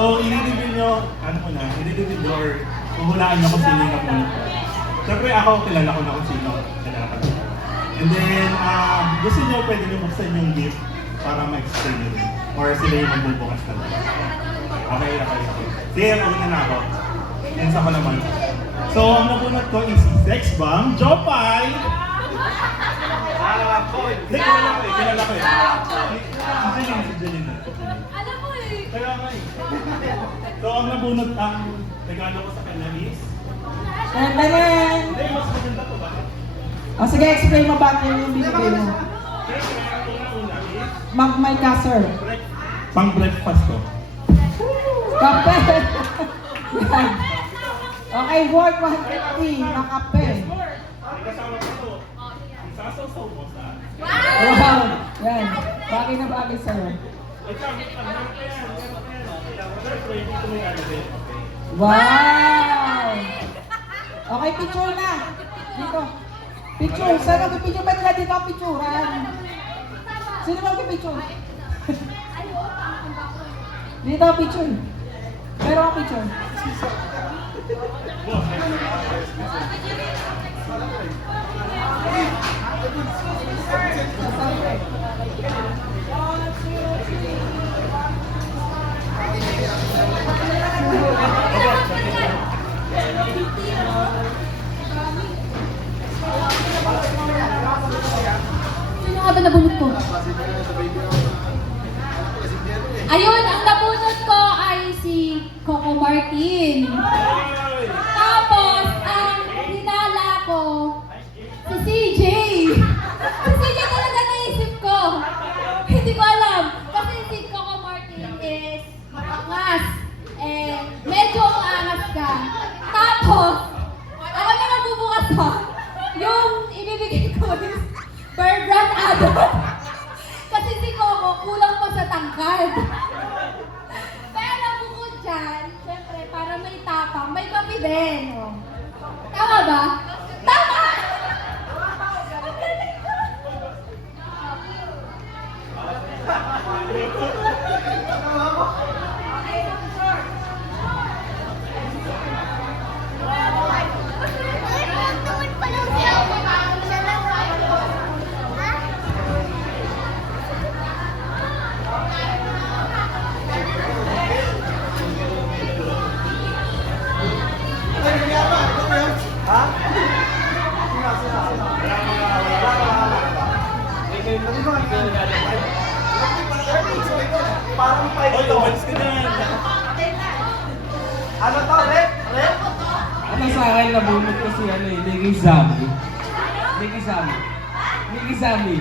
So, i-reveal nyo, i-reveal nyo or huhulaan nyo kung sino yung nabunot ko. Siyempre ako, kilala ko na kung sino kailangan ko. And then, gusto nyo, pwede nyo buksan yung gift para ma-explain nyo rin. Or sila yung magbubukas na lang. Okay. Sige, una na ako. Yan sa ko naman. So, ang nabunot ko is si Sex Bomb, Jopay! Kilala ko eh. Si Jeline. Alam mo eh. Kaya nga eh. So, ang nabunot ang regalo ko sa kanya is... Tandanan! Hindi, mas maganda to ba? O sige, explain mo bakit yung binigay mo. Magmay ka, sir. Pang breakfast to. Kape! Yan. Okay, worth 150 na kape. Kasama ko to. Isasaw mo sa... Wow! Yan. Bagay na bagay sa'yo. Wow! Okay, picture na. Dito. Picture. Saan mag-picture? Ba't nila dito ang picturean? Sino mag-picture? Dito ang picture. Pero ang picture. Sino nga ba nabunot ko? Ayun, ang nabunot ko ay si Coco Martin. Tapos, ang hinala ko, si CJ. Si CJ talaga naisip ko. Hindi ko alam. Kasi si Coco Martin is maangas. Medyo maangas ka. Tapos, ako na magbubukas ha. Yung ibibigay ko is Berbrand Adult. Kasi si Coco kulang pa sa tangkad. Pero bukod dyan, syempre, para may tapang, may kape din. Oh. Tama ba? Tama! Ang galing ko! Parang fight Oy, to. umalis ka na yan. Ano to, Rep? Rep? Ano sa akin, nabunot ko si Nicky Sammy. Nicky Sammy. Nicky Sammy.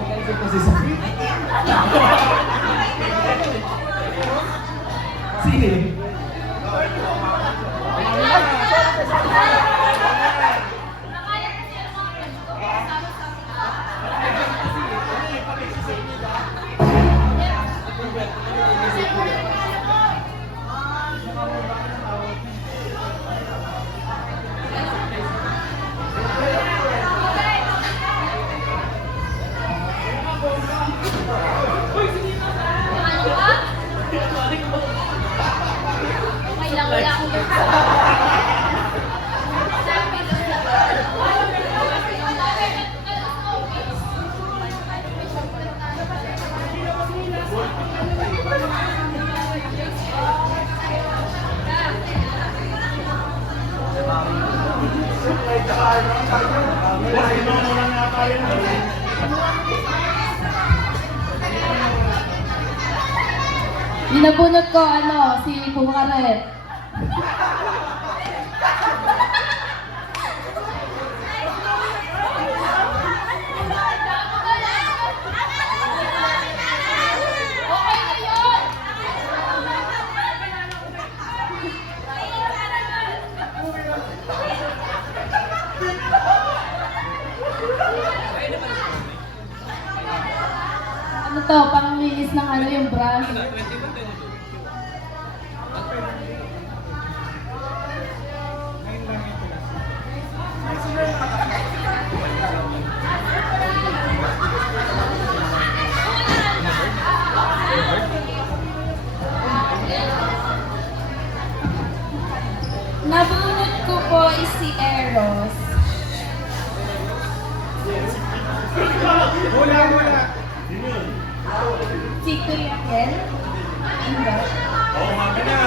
Nakaisip ko si Sammy. Sino? Wala akong Ninabunot ko si Pumaret. Ano to, panglinis ng yung brush. kay Raquel? Hindi. Oo, mami na.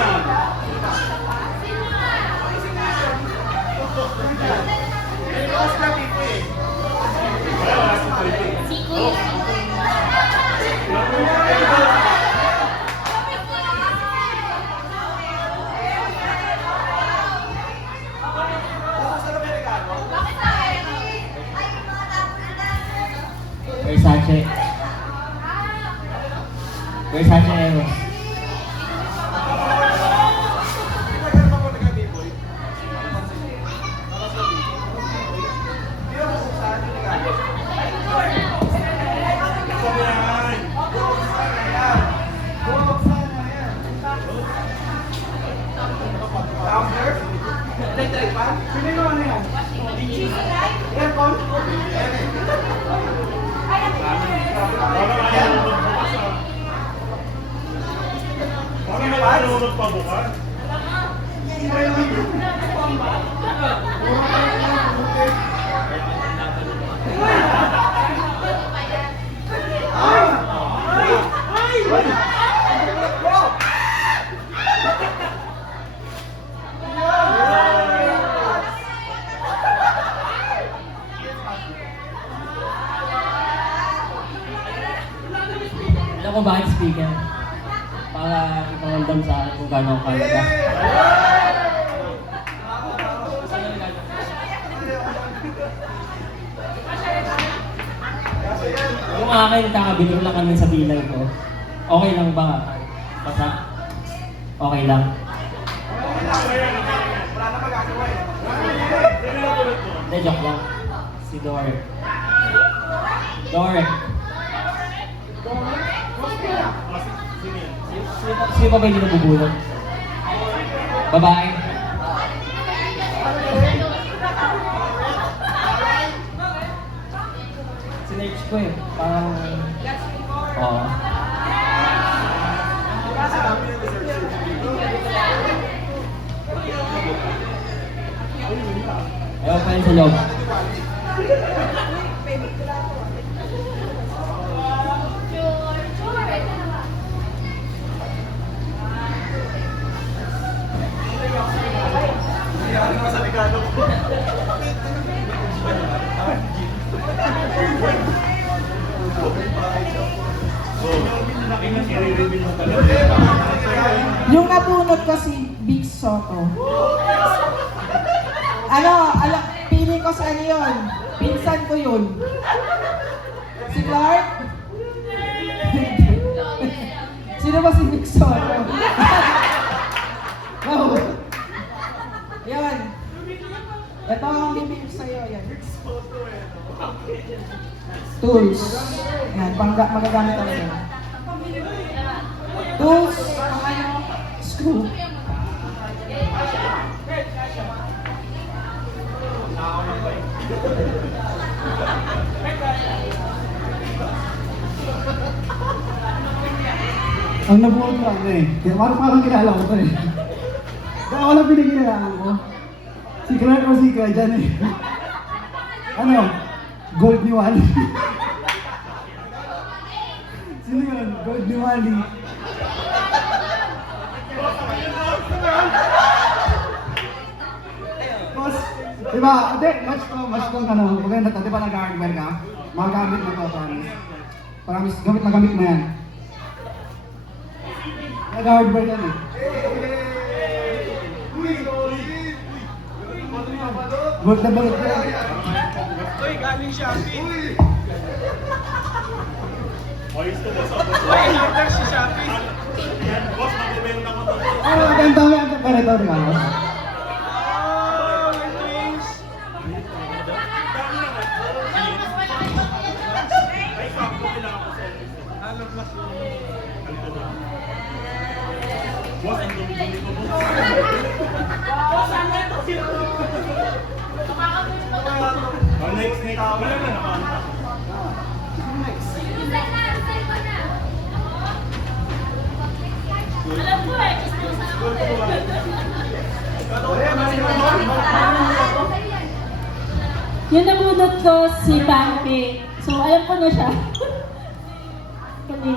Wala si Kuya. Si Kuya. Versace. Versace Eros. Sabi yan. Electric fan? Sino yung ano yan? Aircon? Parang may nalulog pa bukas. Alam ko bakit speaker? Para ipangandam sa akin kung gano'ng kalaga. Yung akin, kakabili lang kami sa bilay ko. Okay lang ba? Basta? Okay lang. Wala na magagawa eh. Hindi, joke lang. Si Dorek. Dorek. Sino ba hindi nabubulog? Babae. Sinerch ko eh. Parang... Oo. Ayaw pa yun sa loob. Ano ka sa Ligado ko? I-reveal mo talaga. Yung nabunot ko si Big Soto. Pili ko sa ano yun. Pinsan ko yun. Si Clark? Sino ba si Big Soto? Oh. Yan. Ito ang bibig sa'yo. Yan. Tools. Yan. Magagamit talaga. Tools. Screw. Ang nabuo ko ano eh. Kaya parang kilala ko to eh. Kaya ako lang pinagkinalaan ko. Si Clark o si Kuya dyan eh. Ano? Gold ni Wally. Sino yun? Gold ni Wally. Boss, diba? Hindi, match tong ano. Maganda to, diba nag-hardware ka? Magamit mo to, promise. Promise, gamit na gamit mo yan. Nag-hardware yan eh. Gold na balot yan. Uy, galing Shopee. Oyos ko na sa boss. Uy, order si Shopee. Yan, boss, magbibenta ko to. Ano, ang dami ang ganito, di ba? Oh, my dreams. Ay, sakto kailangan ko sa Ano plus boss, ang dumi-dumi ko, boss. Next. Wala na naman. Alam ko eh, gusto sa ako Yung nabunot ko si Pancake. So, alam ko na siya. Kami.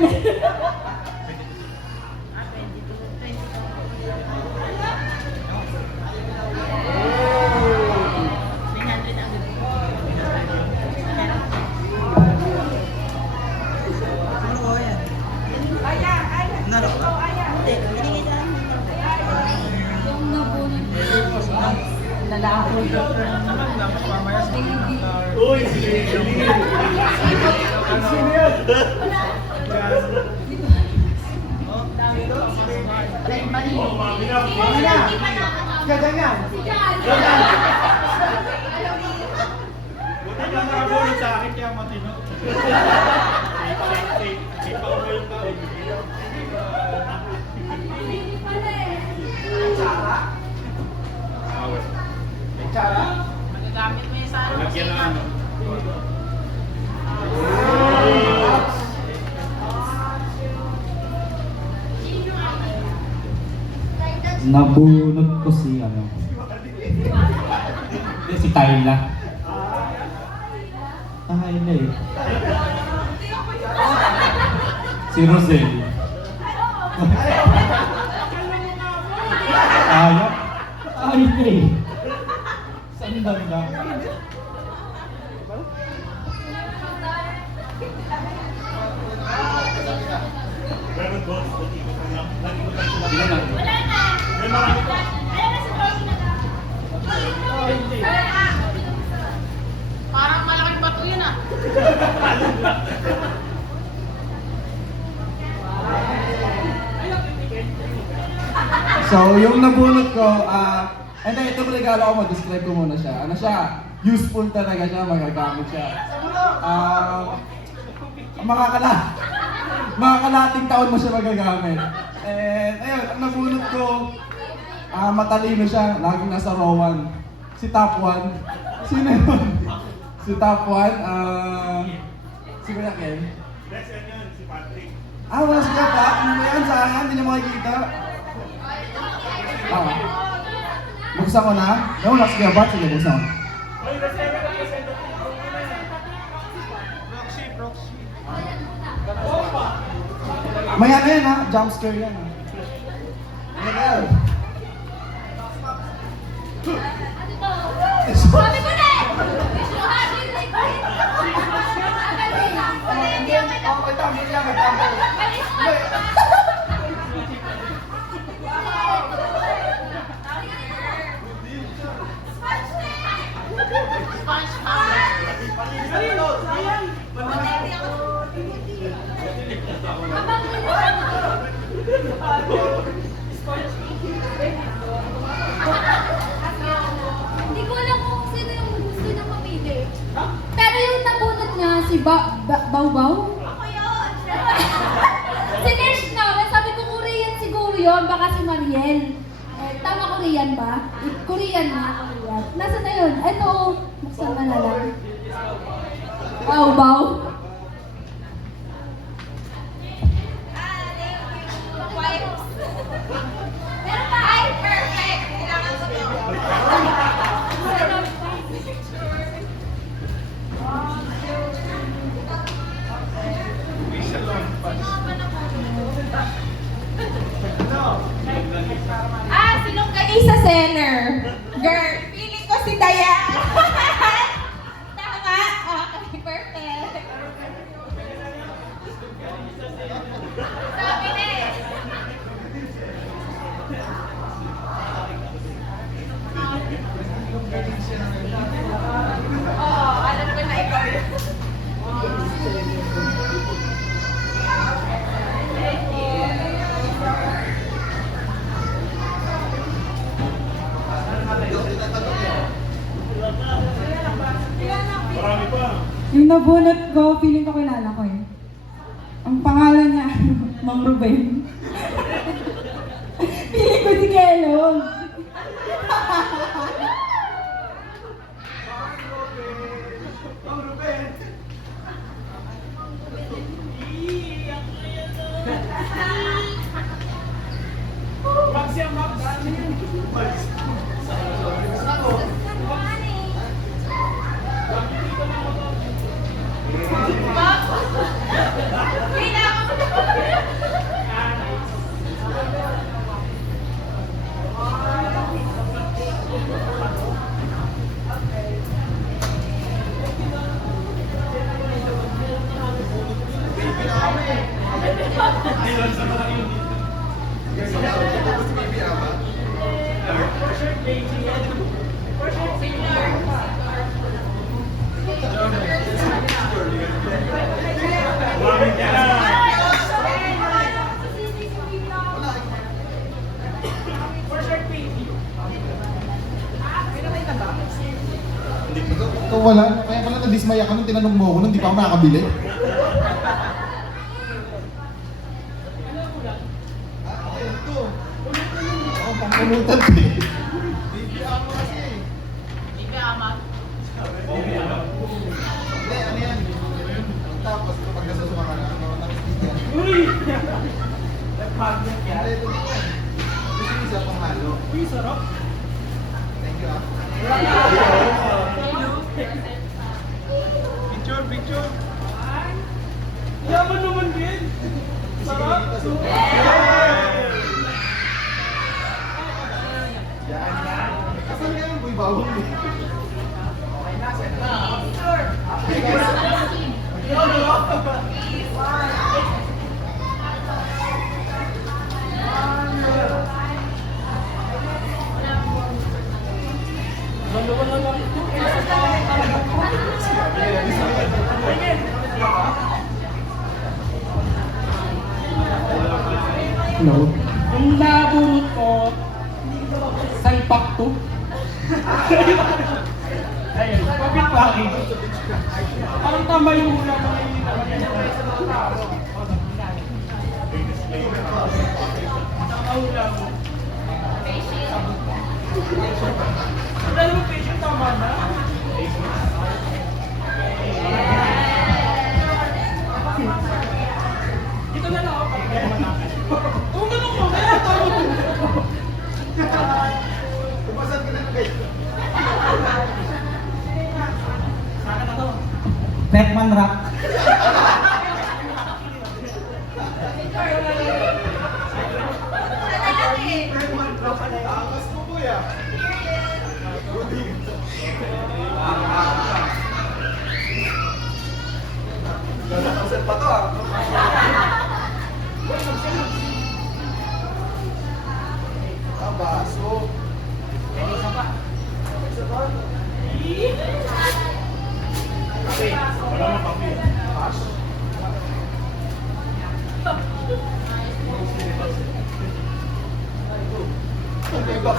yan. Yung nabunod Lalaki. Tapos mamaya sa Uy, sige. Sino yan? Oh, mami na. Gaganyan. Buti lang nakabulog sa akin kaya matino. Safe pa ako yung tao. Lagyan ng ano. Nabunot ko si ano. Si Tyla. Tyla eh. Si Rosel. Ayap. Ayap eh. Saan banda? Meron boss. Nag-ikutan sila. Yun lang. May marami pa. Parang malaking bato yun ah. So, yung nabunot ko, hindi, itong regalo ko, mag-describe ko muna siya. Ano siya? Useful talaga siya, magagamit siya. Makakalating taon mo siya magagamit. And, ayun, ang nabunot ko, matalino siya, laging nasa rowan. Si Top 1. Sino yun? Si Top 1, si Kuya Ken. Next yan yun, si Patrick. Wala siya pa. Ano ba yan? Sayang, hindi niya makikita. Buksan ko na? Wala siya ba? Sige, buksan ko. Uy, resero na, resero. Proxy. May ano yan ha? Jump scare yan ha? Ano ba yan? Sabi ko na eh! Happy life! Hindi ko alam kung sino yung gusto niyang mamili. Pero yung nabunot niya, si Bawbaw? Ako yun! Si Nesh na, sabi ko Korean siguro yun, baka si Mariel. Eh, tama Korean ba? Korean na, Korean. Nasaan na yun? Ito, buksan ka na lang. Bawbaw? Meron pa ay perfect. Kailangan ko to. Sinong kay sa center? Girl, feeling ko si Dayan. Tama. Okay, perfect. Sabi na eh. Oo, alam ko na ikaw yun. Thank you. Marami pa. Yung nabunot ko, feeling ko kilala ko eh. Ang pangalan niya, Mang Ruben. Feeling ko si Kelog. Kailangan ko na Maraming kailangan. Ikaw wala, kaya pala na-dismaya ka nung tinanong mo ako nung di pa ako nakakabili. Ako pangkulutan ko eh. BBM mo kasi eh. Hindi, ano yan? Tapos kapag nasasuma ka na, ano, nakikita. Hindi, ito din yan. Gusto niyo isa pang halo. Uy, sarap. Thank you ah. Picture, picture. Yaman naman din. Sarap. Kasan nga yung boy bawang mo? Hello? Ang nabunot ko, salpak to. Ayun, kapit bakit? Parang tama yung hula mo na hindi naman yan. Tama hula mo. Dahil mo patient, tama na. Ito na lang ako. Kung ganun mo, kaya tama mo. Tumasan ka na kayo. Beckman Rock. Takas mo boy ah. Gagakasan pa to ah. Baso. Wala nang kape. Okay, box.